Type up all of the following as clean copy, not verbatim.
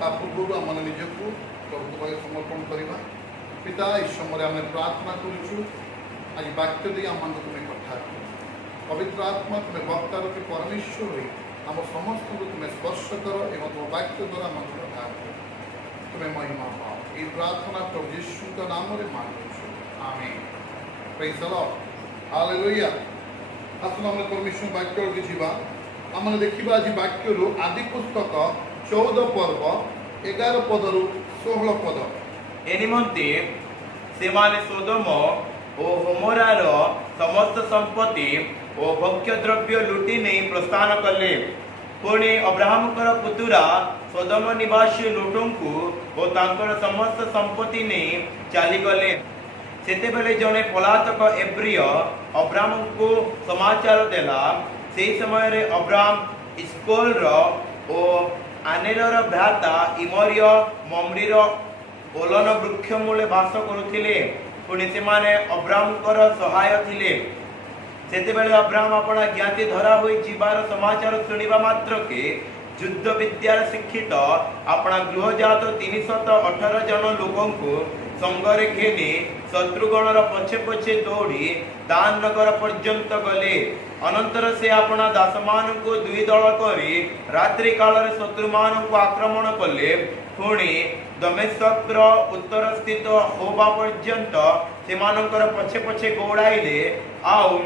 पूर्व आम निजक प्रभु समर्पण करवा। पिता इस समय आम प्रार्थना करुचु आज वाक्य दे आम तुम्हें कथा पवित्र आत्मा तुम्हें वक्ता रूपी परमेश्वर हुई आम समस्त को तुम्हें स्पर्श कर एवं तुम वाक्य द्वारा आम कथा तुम्हें महिमा पाओ। ये प्रार्थना प्रभु यीशु का नाम रे मांगुछु आमीन। Praise the Lord hallelujah. आसन आम परमेश्वर वाक्य के जीवा आम देखा आज वाक्य आदि पुस्तक 14 पर्व 11 पदरु 16 पद एनिमंते सेमाने सोदोम ओ होमोरार समस्त संपत्ति ओ भक्ष्य द्रव्य लुटी नहीं प्रस्थान कले। पुणी अब्राहमकर पुतुरा सोदोम निवासी लुटोंकु ओ तांकर समस्त संपत्ति नहीं चली गले। सेतेबेले जने पलातक एब्रिय अब्राहम को समाचार देला। से समय रे अब्राहम इस्कोल ओ आनेरर भ्राता इमरिय ममरीर ओलन वृक्ष मूले बास करुथिले। पुणी सेमाने अब्राहमकर सहाय थिले। सेतेबेले अब्राहम अपना ज्ञाति धरा होई जीवार समाचार सुनिबा मात्र के युद्ध विद्यार शिक्षित अपना गृहजात 318 जन लोकों को संगरे घेनी शत्रुगणर पछे पछे दौड़ी दान नगर पर्यंत गले। अनंतर से अपना दासमान को दुई दल करी रात्रि काल शत्रुमान को आक्रमण कले। पुणी दमेशक्र उत्तर स्थित होबा पर्यंत सेमानकर पछे पछे गौड़ाइले। आउ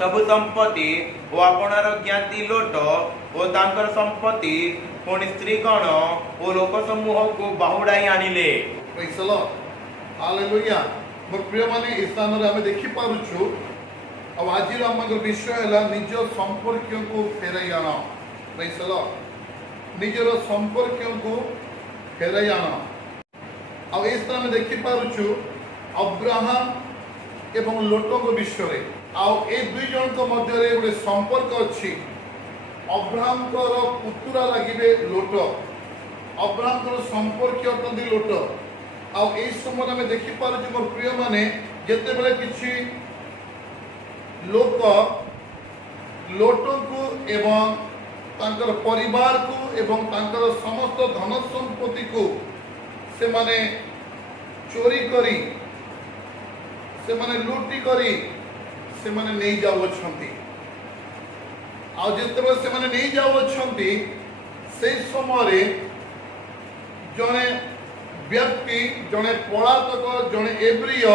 सबु संपत्ति ओ आपणार ज्ञाति लोट ओ तांकर संपत्ति पुणी स्त्रीगण ओ लोक समूह को बाहुड़ाई आनिले। Praise the Lord hallelujah. मोर प्रिय माने इस स्थान रे हमें देखि पारुछु अब आज आम विषय है निज संपर्क को फेरई आण। प्रेज द लॉर्ड निजर संपर्क को फेरई आण। अब इस स्थान में देखि पारुछु अब्राहम एवं लोटों विषय आउ ए दुई जन को मध्य गोटे संपर्क अच्छी। अब्राहम पुतुरा लगे लोट अब्राहम संपर्क अटंती लोट। आउ ए समय आम देखिपुर मोर प्रिय माने जिते बड़े किसी लोक लोट को एवं तांकर परिवार को एवं तांकर समस्त धन संपत्ति को से माने चोरी करी से माने लुटी करी से माने नहीं जाउछंती। आ जिते से माने नहीं जाउछंती से समय जने व्यक्ति जने पलातक जने एब्रिय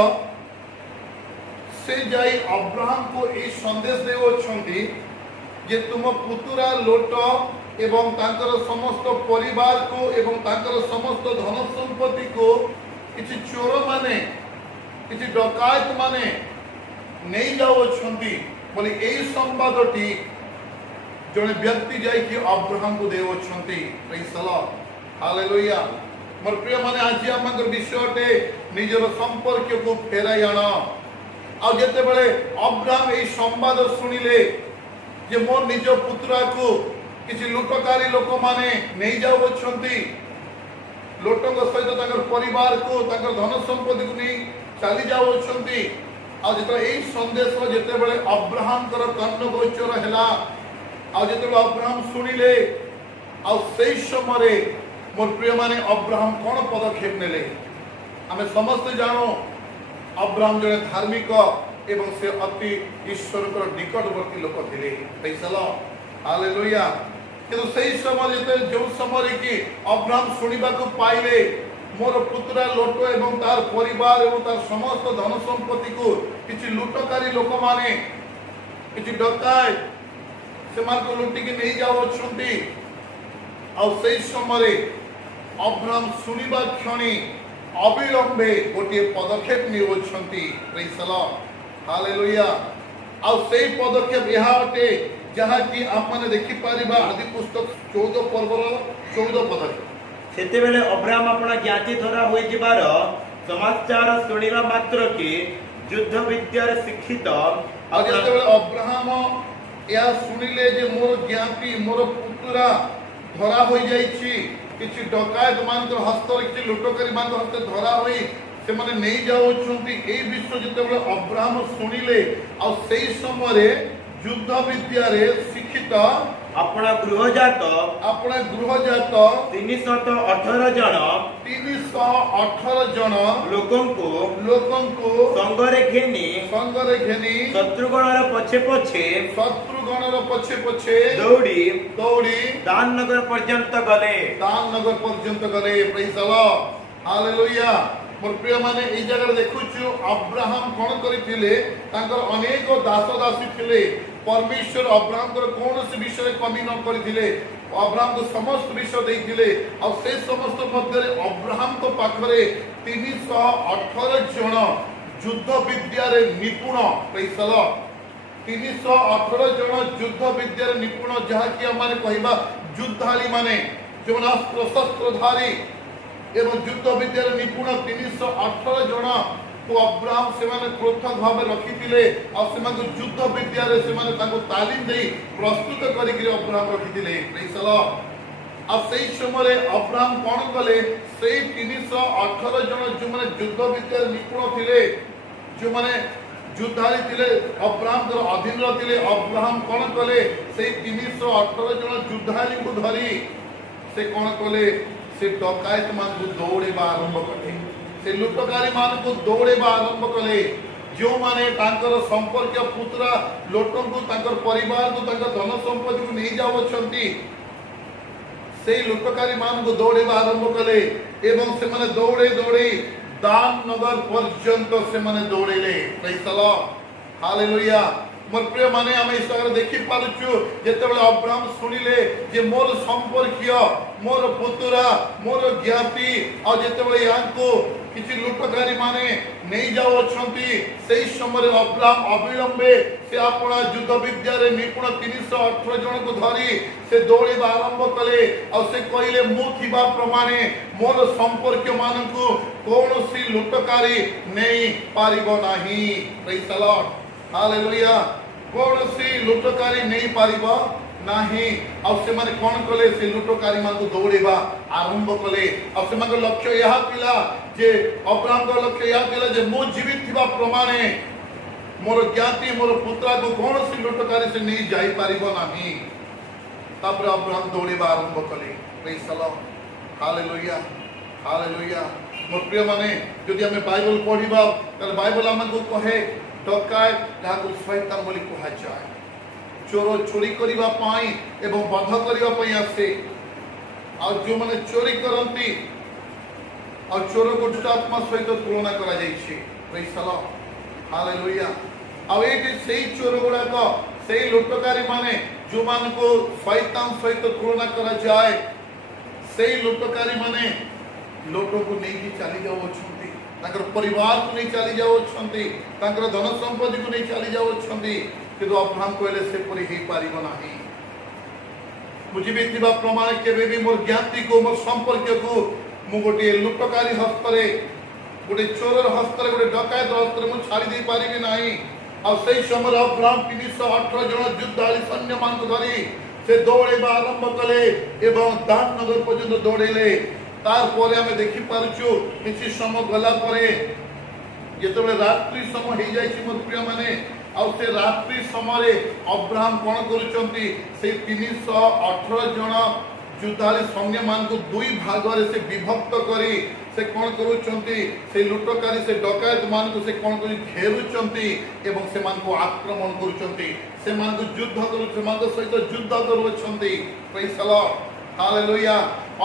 से जाई अब्राहम को ये संदेश देउछंती जे तुम पुतुरा लोट एवं तांकर समस्त परिवार को एवं तांकर समस्त धन संपत्ति को किसी चोर माने किसी डकायत माने नहीं जाउछंती बोले यही संवादटी जने व्यक्ति जाइए अब्राहम को देउछंती। Praise the Lord hallelujah. मोर प्रिय माने आज आम विषयटे निजर संपर्क को फेराई आण। आ जिते बड़े अब्राहम यही संवाद शुणिले जे मोर निज पुत्रा को किसी लुटकारी लोक माने नहीं जाउछंती लोटों सहित ताकर परिवार को ताकर धन संपत्ति को नहीं चली जाउछंती। आज यही संदेश जिते बड़े अब्राहम कर्ण गोचर है जिते अब्राहम शुणिले आई समय मोर प्रिय माने अब्राहम कौन पदक्षेप नेले आमे समस्त जानो। अब्राहम जने धार्मिक एवं से अति ईश्वर निकटवर्ती लोक थे। Praise the Lord hallelujah. किंतु सही समय जो समय कि अब्राहम शुणा को पाइले मोर पुत्रा लोट एवं तार परिवार एवं तार समस्त धन संपत्ति को किसी लुटकारी लोक माने किसी डकायत से को लुटिकी नहीं जाउछंती। आ सही समय अब्राहम शुणा क्षणी अविलंबे गोटे पदक्षेप निउछंती। Praise the Lord hallelujah. आ सही पदक्षेप यह अटे जहाँ कि आप माने देखि पारिबा आदि पुस्तक 14 पर्वर 14 पदक्षेप। सेतेबेले अब्राहम अपना ज्ञाति धरा होई जिबार समाचार सुनिबा मात्र के युद्ध विद्यार शिक्षित अब्राहम या सुनिले जे मोर ज्ञाति मोर पुतुरा धरा होई जाइछि किछि डकायत मान हस्त किछि लुटकारी मान हस्त धरा होई से माने नहीं जाउछंती। ए विषय जेतेबेले अब्राहम सुनिले आ सेही समय युद्ध विद्या रे शिक्षित अपना गृहजात अपना गृहजात 318 जन 318 जन लोकंकु संगरे घेनी शत्रुगणर पछे पछे दौड़ी दान नगर पर्यंत गले प्रेज द लॉर्ड हालेलुया मोर प्रिय माने ए जगह देखुछु अब्राहम कोन करिथिले तांकर अनेक दास दासी थिले परमेश्वर अब्राहम को कौन से विषय कमी न करिथिले अब्राहम को समस्त विषय देथिले और से समस्त मध्य अब्राहम को पाखरे 318 जन युद्ध विद्या रे निपुण प्रेज द लॉर्ड 318 जन युद्ध विद्या रे निपुण जहा कि हमने कहबा युद्धाली माने जो शस्त्रधारी एवं युद्ध विद्या रे निपुण 318 जन को अब्राहम से पृथक भाव रखी और से युद्ध विद्या रे से तालीम दे प्रस्तुत करके अब्राहम रखी प्रेज द लॉर्ड अब सही समय अब्राहम कौन कले से 318 जन जो माने युद्ध विद्या रे निपुण थिले जो माने युद्धारी थिले अब्राहम को अधीन थिले अब्राहम कौन कले से 318 जन युद्धारी को धरी से कौन कले से डकायत मान को दौड़ेबा आरंभ कले से लुटकारी मान को दौड़ेबा आरंभ कले जो माने तांकर संपर्क पुत्रा लोटन को तांकर परिवार को तांकर धन संपत्ति को नहीं जाओ छंती से लुटकारी मान को दौड़ेबा आरंभ कले एवं से माने दौड़े दान नगर पर्यंत से माने दौड़ेले प्रेज द लॉर्ड हालेलुया मोर प्रिय माने आम इस जगह देखि पारुछु जेतेबेले अब्राहम सुनिले जे मोर संपर्कीय मोर पुत्रा मोर ज्ञाति और जेतेबेले यांको किछि लुटकारी माने नहीं जाओ छंती सेही समय अब्राहम अविलंबे से अपना युद्ध विद्या रे निपुण 318 जन को धरी से दौड़िबा आरंभ कले और से कहले मु थिबा प्रमाणे मोर संपर्क मानकु कोनोसी लुटकारी नहीं पारिबो नाही प्रेज द लॉर्ड हालेलुया कोनोसी लुटकारी नहीं पारिबो नाही और से माने कोन कले से लुटकारी मान को दौड़ेबा आरंभ कले और से माने लक्ष्य यह थिला जे अब्राहम को लक्ष्य यह थिला जे मु जीवित थिबा प्रमाणे मोर ज्ञाति मोर पुत्रा को कोनोसी लुटकारी से नहीं जाई पारिबो नाही तापर अब्राहम दौड़ेबा आरंभ कले praise the Lord hallelujah hallelujah मोर प्रिय माने यदि हमें बाइबल पढ़िबा त बाइबल हमको कहे डकायत ताको शैतान बोली कहा जाए चोर चोरी करिबा पाई एवं बंध करिबा पाई आसे और जो माने चोरी करंती और चोर को दुष्ट आत्मा सहित तुलना करा जाइछे प्रेज द लॉर्ड हालेलुया अब एटी सेही चोर गुडा को सेही लुटकारी माने जो मान को शैतान सहित तुलना करा जाए सेही लुटकारी माने लोटो को नहीं चली जाओ छंती ताकर परिवार को नहीं चली जाओ छंती ताकर धन संपत्ति को नहीं चली जाओ छंती किंतु अब्राहम कहले से परि हे पारिबो नाही मुझे भी थिबा प्रमाण केबे भी मोर ज्ञाति को मोर संपर्क को मु गोटे लुटकारी हस्तरे गोटे चोरर हस्तरे गोटे डकायत हस्तरे मु छाड़ी दे पारिबे नाही और सही समय अब्राहम 318 जन युद्धाली सैन्य मान को धरी से दौड़ेबा आरंभ कले एवं दान नगर पर्यंत दौड़ेले तार परे हमें देखि पारुछु किछि समय गला परे जेतेबेले रात्रि समय हे जाइछि मोर प्रिय माने और से रात्रि समय अब्राहम कौन करुचंती से 318 जन युद्धाली सैन्य मान को दुई भाग रे से विभक्त करी से कौन करुचंती से लुटकारी से डकायत मान को से कौन करी घेरुचंती एवं से मान को आक्रमण करुचंती से मान को युद्ध करू से मान को सहित युद्ध करुचंती praise the Lord hallelujah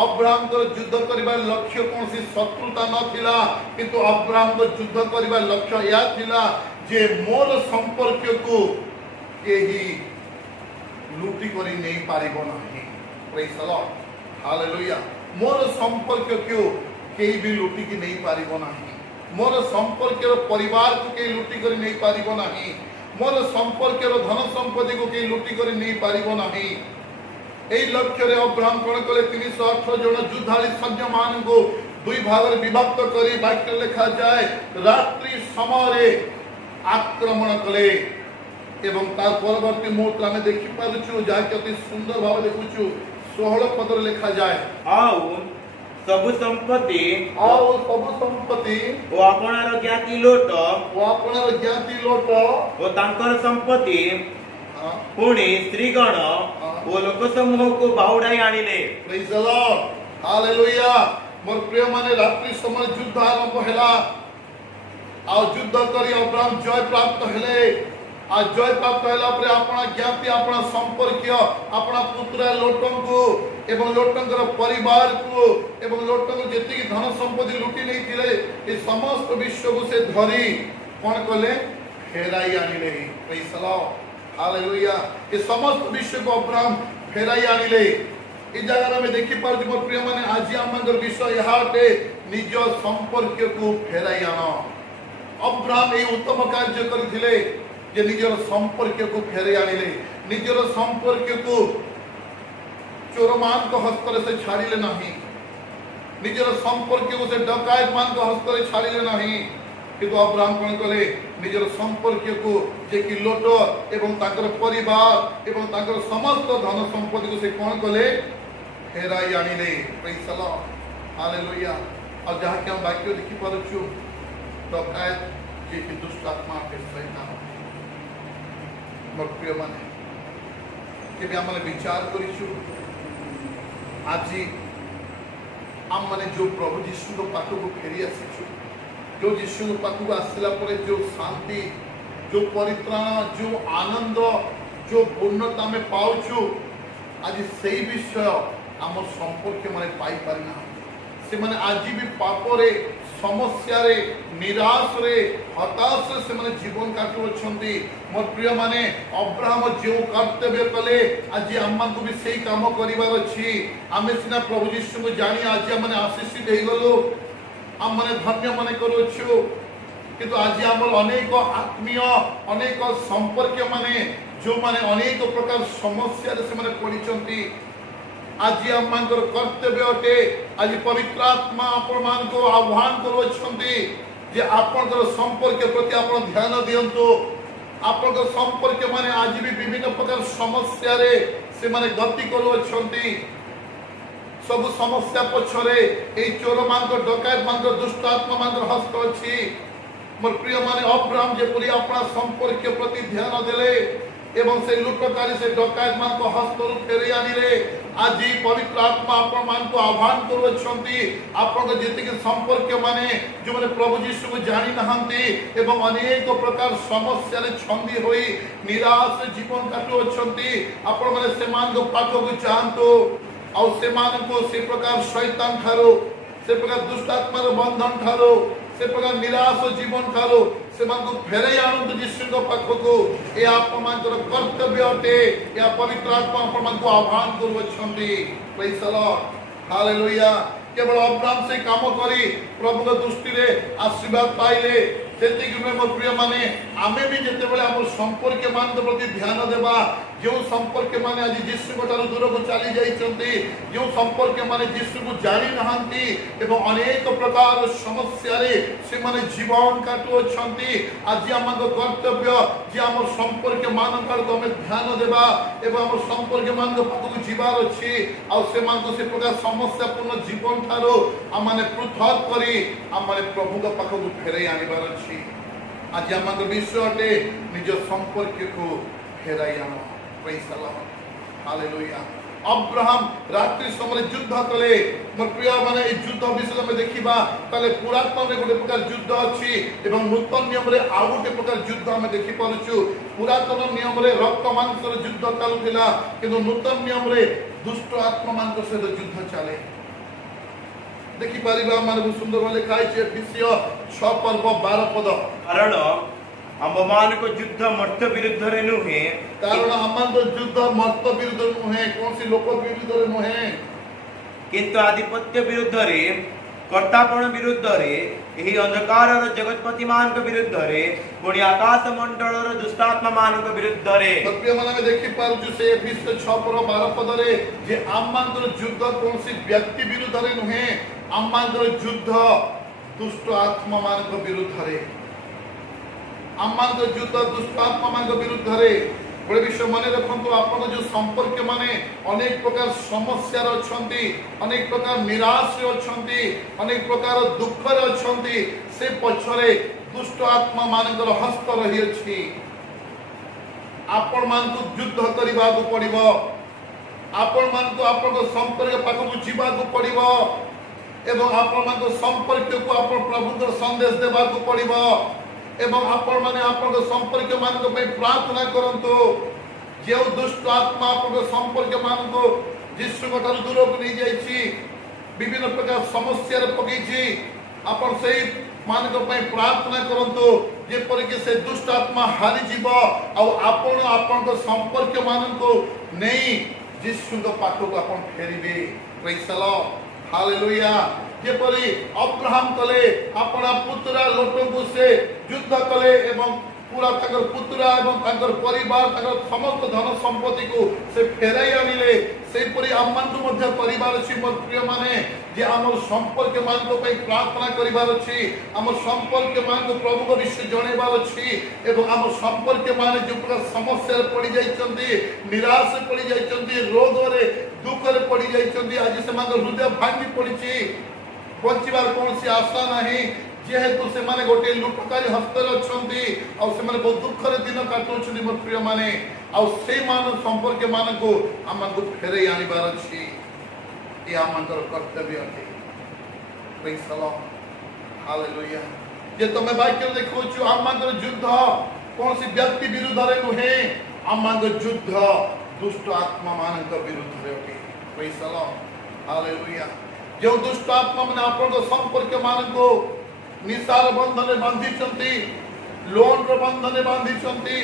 Abraham को युद्ध करबा लक्ष्य कौन सी शत्रुता न थिला किंतु अब्राहम को युद्ध करबा लक्ष्य या थिला जे मोर संपर्क को केही लूटी करी नहीं पारिबो नाही प्रेज द लॉर्ड हालेलुया मोर संपर्क को केही भी लूटी की नहीं पारिबो नाही मोर संपर्क रो परिवार को केही लूटी करी नहीं पारिबो नाही मोर संपर्क रो धन संपत्ति को केही लूटी करी नहीं पारिबो नाही ए लक्ष्य रे अब्राहम कोन कले 318 जन युद्धाली सैन्य मान को दुई भाग रे विभक्त करी वाक्य लिखा जाए रात्रि समय रे आक्रमण कले एवं तार परवर्ती मुहूर्त में देखि पारुछु जा कि अति सुंदर भाव देखुछु 16 पद रे लिखा जाए आउ सबु संपत्ति ओ आपणार ज्ञाति लोट ओ तांकर संपत्ति हाँ। पुणी स्त्रीगण ओ लोक समूह को बाहुडाई आनिले। Praise the Lord. Hallelujah. मोर प्रिय माने रात्रि समय युद्ध आरंभ हैला आ युद्ध करी अब्राहम जय प्राप्त हेले आ जय प्राप्त हैला परे आपना ज्ञाति आपना संपर्क आपना पुत्र लोटन को एवं लोटनकर परिवार को एवं लोटन जेति धन संपत्ति लुटी नहीं थिले ए समस्त विश्व को से धरी कोन कले फेराई आनिले। Praise the Lord. हालेलुया। ए समस्त विश्व को अब्राहम फेराई आनिले। ए जगह में देखि पार मोर प्रिय माने आज हमर विषय यहाटे निज संपर्क को फेराई आनो। अब्राहम ए उत्तम कार्य करथिले जे निजर संपर्क को फेराई आनिले। निजर संपर्क को चोरमान को हस्तर से छाड़िले नहीं। निजर संपर्क को से डकायत मान को हस्तर छाड़िले नहीं। किंतु अब्राहम कौन कले निजर संपर्क को जे कि लोट एवं ताकर परिवार एवं ताकर समस्त धन संपत्ति को से कौन कले फेराई आनिले। Praise the Lord. हालेलुया। और जहाँ के हम वाक्य देखि पारुछु डकायत जे कि दुष्ट आत्मा के शैतान मोर प्रिय माने केबे हमने विचार करिछु आज आम माने जो प्रभु यीशु पाख को फेरी आसीछु जो यीशु पाख को आसला परे जो शांति जो परित्राण जो आनंद जो पूर्णता में पाउछु आज सही विषय आम संपर्क माने पाई पारिना से माने आज भी पापरे समस्या रे निराश रे हताश से माने जीवन काटु अछंती। मोर प्रिय माने अब्राहम जो कर्तव्य कले आज आम को भी सही काम करिवार अछि। आमे सिना प्रभु यीशु को जानी आज माने आशीषित हे गलो आम माने धन्य माने करूछु किंतु आज हमर अनेक आत्मीय अनेक संपर्क माने जो माने अनेक प्रकार समस्या रे से माने पडिचंती। आज आमर कर्तव्य अटे आज पवित्र आत्मा आपण मान को आह्वान करुछंती जे आपनकर संपर्क प्रति आपण ध्यान दियंतु। आपनकर संपर्क माने आज भी विभिन्न प्रकार समस्या रे से माने गति करुछंती। सब समस्या पछरे ए चोर मान को डकायत मान को दुष्ट आत्मा मान को हस्त अछि। मोर प्रिय माने अब्राहम जे पुरी अपना संपर्क प्रति ध्यान देले एवं से लुटकारी से डकायत मान को हस्त फेरी आनिले। आज पवित्र आत्मा आपण मान को आह्वान करुछंती आपण जेति के संपर्क माने जो माने प्रभु यीशु को जानि नहंती एवं अनेक प्रकार समस्या रे छंदी होई निराश जीवन काटु अछंती आपण माने से मान को पाख को चाहंतो और से मान को से प्रकार शैतान थारो से प्रकार दुष्ट आत्मा रो बंधन थारो से प्रकार निराश जीवन थारो से मान को फेरे आनंद यीशु को पाख को ए आप मान को कर्तव्य अटे या पवित्र आत्मा आप मान को आह्वान करुछंती। Praise the Lord. हालेलुया। केवल अब्राहम से काम करी प्रभु के दृष्टि रे आशीर्वाद पाइले सेतिक में मोर प्रिय माने आमे भी जेते बेले हमर संपर्क मान के प्रति ध्यान देबा जो संपर्क माने आज यीशु को तार दूर को चली जाइछंती जो संपर्क माने यीशु को जानि नहंती एवं अनेक प्रकार समस्या रे से माने जीवन काटु अछंती। आज हमर कर्तव्य जे हमर संपर्क मान पर को हमें ध्यान देबा एवं हमर संपर्क मान के पाख को जीवार अछि आ से मान को से प्रकार समस्या पूर्ण जीवन थारो आ माने पृथक करी आ माने प्रभु के पाख को फेरै आनिबार अछि। आज हमर विश्व अटे निज संपर्क को फेराई आनो। Praise the Lord. Hallelujah. Abraham रात्रि समय युद्ध कले मोर प्रिय माने युद्ध विषय में देखिबा तले पुरातन में गोटे प्रकार युद्ध अछि एवं नूतन नियम रे आ गोटे प्रकार युद्ध हम देखि पारुछु। पुरातन नियम रे रक्त मांस रे युद्ध चालुथिला किंतु नूतन नियम रे दुष्ट आत्मा मान को से युद्ध चले देखि परिबा माने बहुत सुंदर लिखा है एफिसिय 6 पर्व 12 पद। कारण आममान को युद्ध मर्त्य विरुद्ध रे नुहे कारण आमन तो युद्ध मर्त्य विरुद्ध नुहे कौन सी लोक विरुद्ध रे नुहे किंतु आधिपत्य विरुद्ध रे कर्तापण विरुद्ध रे एही अंधकार रो जगतपति मान के विरुद्ध रे पुणी आकाश मंडल रो दुष्टात्मा मान के विरुद्ध रे। सत्य मन में देखि पारु से एफिसिय 6 पर्व 12 पद रे जे आमन तो युद्ध कौन सी व्यक्ति विरुद्ध रे नुहे आमन तो युद्ध दुष्ट आत्मा मान के विरुद्ध रे आमान तो युद्ध दुष्ट आत्मा मान विरुद्ध रे बड़े विषय मन रखंतु आपन जो संपर्क माने अनेक प्रकार समस्या रे अछंती अनेक प्रकार निराश रे अछंती अनेक प्रकार दुख रे अछंती से पछरे दुष्ट आत्मा मानकर हस्त रही अछि। आपण मान को युद्ध करबा को पड़िबो आपण मान को आपण संपर्क पाख को जीवा को पड़िबो एवं आपण मान को संपर्क को आपण प्रभु को संदेश देबा को पड़िबो एवं आपण माने आपण संपर्क मान को पे प्रार्थना करंतु जे दुष्ट आत्मा आपण संपर्क मान को यीशु को ठार दूर को नहीं जाईची विभिन्न प्रकार समस्या रे पकेची आपण सही मान को पे प्रार्थना करंतु जे पर के से दुष्ट आत्मा हारी जीव आ आपण आपण को संपर्क मान को नहीं यीशु को पाख को आपण फेरिबे प्रेज द लॉर्ड हालेलुया जेपरी अब्राहम कले अपना पुत्रा लोटों को से युद्ध कले एवं पूरा ताकर पुत्रा एवं ताकर परिवार ताकर समस्त धन संपत्ति को से फेराई आनिले सेही परी आमन को मध्य परिवार अछि मोर प्रिय माने जे हमर संपर्क मान को पे प्रार्थना करिवार अछि हमर संपर्क मान को प्रभु को विषय जणेबार अछि एवं हमर संपर्क मान जो प्रकार समस्या पड़ी जाइचंती निराश पड़ी जाइचंती रोग रे दुख रे पड़ी जाइचंती आज से मान हृदय भांगी पड़िछि बंचिबार कोनसी आशा नाही जेहेतु से माने गोटे लुटकारी हस्तर अछंती और से माने बहुत दुख रे दिन काटुछनी मोर प्रिय माने और से मान संपर्क मान को हमन को फेरे आनिबार अछि ये हमनकर कर्तव्य अछि प्रेज द लॉर्ड हालेलुया जे तमे वाक्य देखो छु हमनकर युद्ध कोनसी व्यक्ति विरुद्ध रे नुहे हमनकर युद्ध दुष्ट आत्मा मानक विरुद्ध रे अछि प्रेज द लॉर्ड हालेलुया जो दुष्ट आत्मा माने आपण संपर्क मान को निसार बंधन बांधी लोन बंधन बांधी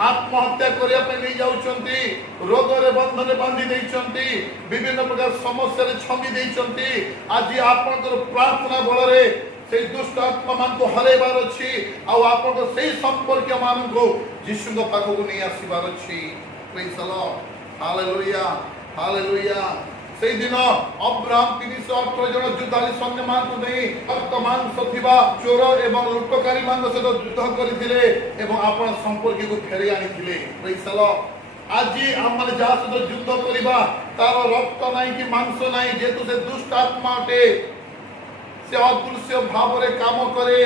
आत्महत्या करने नहीं जाउछंती रोग रे बंधन बांधी देइछंती विभिन्न प्रकार समस्या रे छंदी देइछंती आज आपन प्रार्थना बल रे से दुष्ट आत्मा मान को हरेबार अछि आ आपन को सही संपर्क मान को यीशु को पाख को नहीं आसीबार अछि praise the Lord hallelujah hallelujah सेही दिन अब्राहम 318 जन युद्धाली सैन्य मान को नहीं वर्तमान सथिबा चोर एवं लुटकारी मान सहित युद्ध करथिले एवं आपण संपर्क को फेरी आनिथिले प्रेज द लॉर्ड आज हम माने जा सहित युद्ध करबा तार रक्त नाही कि मांस नाही जेतु से दुष्ट आत्मा अटे से अदृश्य भाव रे काम करे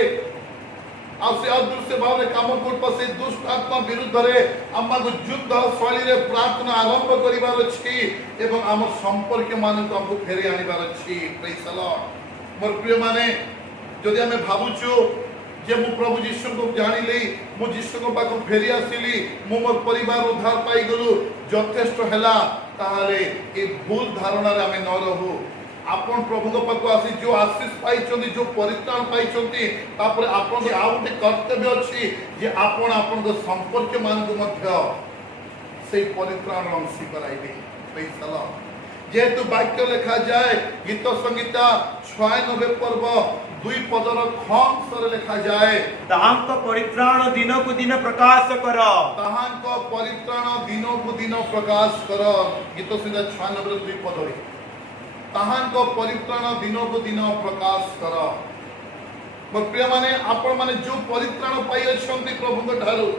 आ से अदृश्य भाव रे काम कर से दुष्ट आत्मा विरुद्ध रे हमन को युद्ध शैली रे प्रार्थना आरंभ करिबार अछि एवं हम संपर्क मान को हमको फेरी आनिबार अछि प्रेज द लॉर्ड मोर प्रिय माने जदि हमें भाबुछु जे मु प्रभु यीशु को जानिली मु यीशु को पाको फेरी आसिली मु मोर परिवार उद्धार पाई गलु यथेष्ट हैला ताले ए भूल धारणा रे हमें न रहू आपण प्रभु को पाको आसी जो आशीष पाइछंती जो परित्राण पाइछंती तापर आपण के आउटे कर्तव्य अछि जे आपण आपण को संपर्क मान को मध्य से परित्राण अंशी कराइबे प्रेज द लॉर्ड जेतु वाक्य लिखा जाए गीत संगीता 96 पर्व 2 पदर खंस रे लिखा जाए ताहांक परित्राण दिन को दिन प्रकाश कर ताहांक परित्राण दिन को दिन प्रकाश कर गीत संगीता 96 2 पद रे ताहांको परित्राण दिन को दिन प्रकाश कर मोर प्रिय माने आपण माने जो परित्राण पाई अछंती प्रभु को ठारो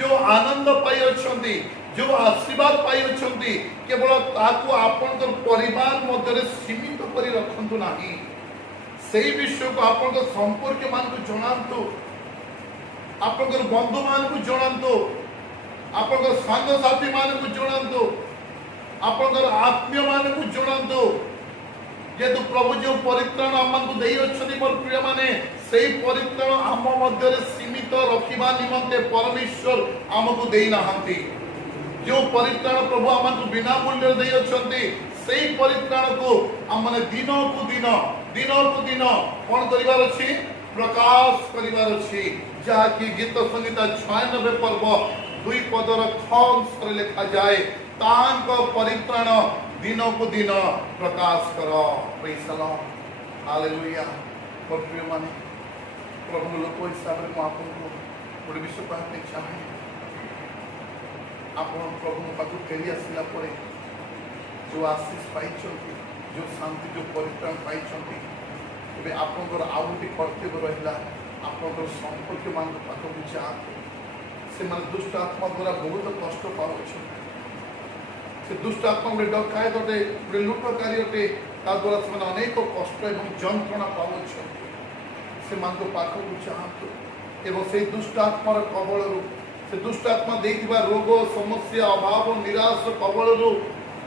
जो आनंद पाई अछंती जो आशीर्वाद पाई अछंती केवल ताको आपण को परिवार मध्य रे सीमित करी रखंतु नाही सेही विषय को आपण को संपर्क मान को जणांतु आपण को बंधु मान को जणांतु आपण को संग साथी मान को जणांतु आपण को आत्मीय मान को जणांतु जेतु प्रभु जो परित्राण हमन को देई अछनी मोर प्रिय माने सेही परित्राण हम मध्य रे सीमित रखिबा निमंते परमेश्वर हमको देई नाहंती जो परित्राण प्रभु हमन को बिना मूल्य देई अछंती सेही परित्राण को हमने दिन को दिन कोन करिवार अछि प्रकाश करिवार अछि जहा कि गीत संगीता 96 पर्व 2 पदर खंस रे लिखा जाए ताहांक परित्राण दिन को दिन प्रकाश करो प्रेज द लॉर्ड हालेलुया मोर प्रिय माने प्रभु लोक हिसाब रे आपन को बड़ विश्व पाते चाहे आपन प्रभु पाकु फेरी आसिला परे जो आशीष पाई छथि जो शांति जो परित्राण पाई छथि एबे आपन को आउटी कर्तव्य रहिला आपन को संपर्क मान पाकु जा से मन दुष्ट आत्मा द्वारा बहुत कष्ट पाउ छ से दुष्ट आत्मा गोटे डकायत अटे गोटे लुटकारी अटे ता द्वारा से अनेक कष्ट एवं जंत्रणा पाउछ से मान को पाखक चाहतु एवं से दुष्ट आत्मार कबल से दुष्ट आत्मा देइथिबा रोग समस्या अभाव निराश कबलरू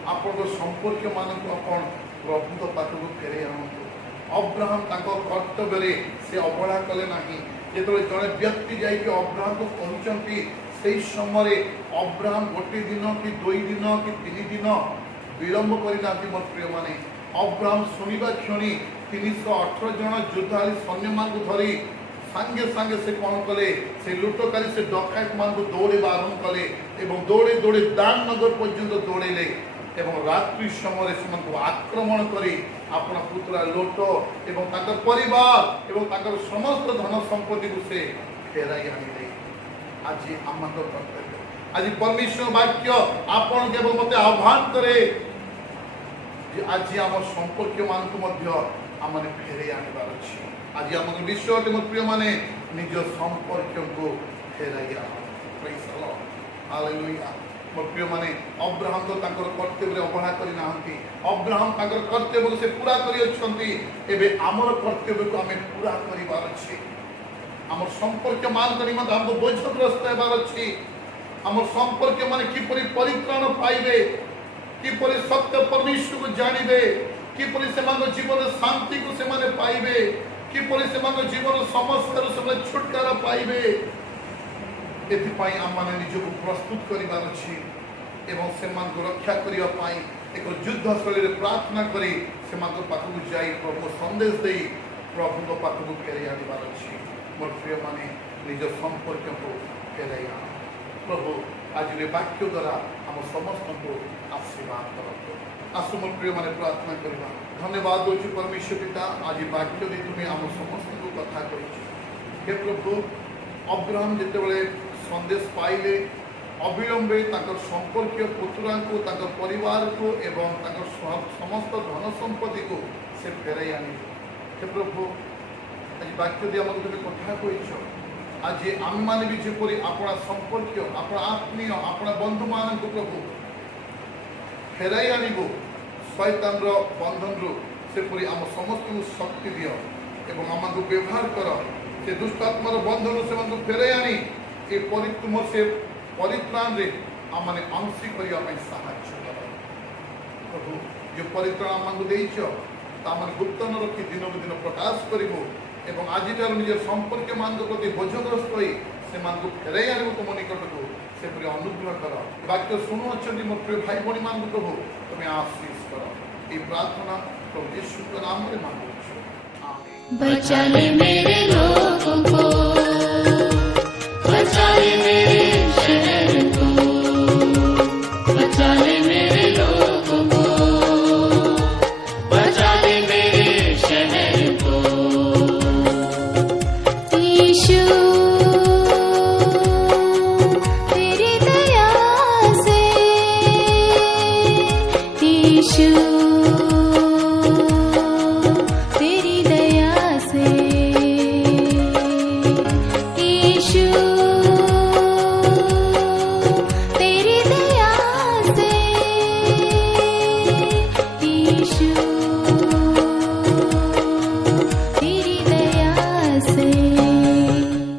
आपण संपर्क मानक आपण प्रभु पाखक फेरे आनंतु अब्राहम ताको कर्तव्य रे से अवहेला कले नाही जेतबे जने व्यक्ति जाई कि अब्राहम को कहउचंती सेही समय अब्राहम गोटे दिन कि 2 दिन कि 3 दिन विलंब करिना मोर प्रिय माने अब्राहम सुनिबा क्षणी 318 जन योद्धा सैन्य मान को धरी सांगे सांगे से कौन कले से लुटकारी से डकायत मान को दौड़े आरंभ कले एवं दौड़े दौड़े दान नगर पर्यंत दौड़ेले एवं रात्रि समय से आक्रमण करी अपना पुत्रा लोट एवं ताकर परिवार एवं ताकर समस्त धन संपत्ति को से फेराई आनिले। आज आम कर्तव्य आज परमेश्वर वाक्य आपण केवल मते आह्वान करे आज आम संपर्क मान को आमने फेरे आनबार अछि। आज आम विश्व मोर प्रिय माने निज संपर्क को फेराई प्रेज द लॉर्ड हालेलुया। मोर प्रिय माने अब्राहम तो ताकर कर्तव्य अवहेला करि नाहंती अब्राहम ताकर कर्तव्य से पूरा करि अछंती एबे आमर कर्तव्य को हमें पूरा करिबार अछि। आम संपर्क मान करि मत हमको बोझग्रस्त हेबार अछि। आम संपर्क माने किपरि परित्राण पाइबे किपरि सत्य परमेश्वर को जानिबे किपरि सेमान जीवन शांति को सेमाने पाइबे किपरि सेमान जीवन समस्या से छुटकारा पाइबे एथिपाई आम माने निजको प्रस्तुत करिबार अछि एवं सेमान को रक्षा करिया पाई एक युद्ध स्थली रे प्रार्थना करी सेमान को पाखु जाई प्रभु संदेश देई प्रभु को पाखु फेरे आनिबार अछि। मोर प्रिय माने निज संपर्क को फेरे आन प्रभु आज रे वाक्य द्वारा हम समस्त को आशीर्वाद करतो। आसु मोर प्रिय माने प्रार्थना करिबा धन्यवाद दोछि परमेश्वर पिता आज वाक्य दे तुमे हम समस्त को कथा करिछ हे प्रभु अब्राहम जेतेबेले संदेश पाइले अविलंबे ताकर संपर्क पुत्रा को ताकर परिवार को एवं ताकर समस्त धन संपत्ति को से फेराई आनी हे प्रभु आज वाक्य दे हमको तुमे कथा कहिछ आज आम माने भी जेपरि आपना संपर्क आपना आत्मीय आपना बंधु मान को प्रभु फेराई आनिबो शैतान रो बंधन रो सेपरि आम समस्त को शक्ति दियो एवं हमको व्यवहार कर से दुष्ट आत्मा रो बंधन से हमको फेराई आनी ए तुम से परित्राण रे आमने अंशी करिया में सहायता कर प्रभु जो परित्राण हमको देइछ तामन गुप्तन रखी दिन को दिन प्रकाश करिवो एवं आज निज संपर्क मान प्रति बोझग्रस्त होई से मान को फेराई आनिबो तुम निकट को से परि अनुग्रह कर वाक्य सुनो अछंती मोर प्रिय भाई बणी मान को प्रभु तुम आशीष कर ए प्रार्थना प्रभु यीशु के नाम में मांगो आमीन। बचा ले मेरे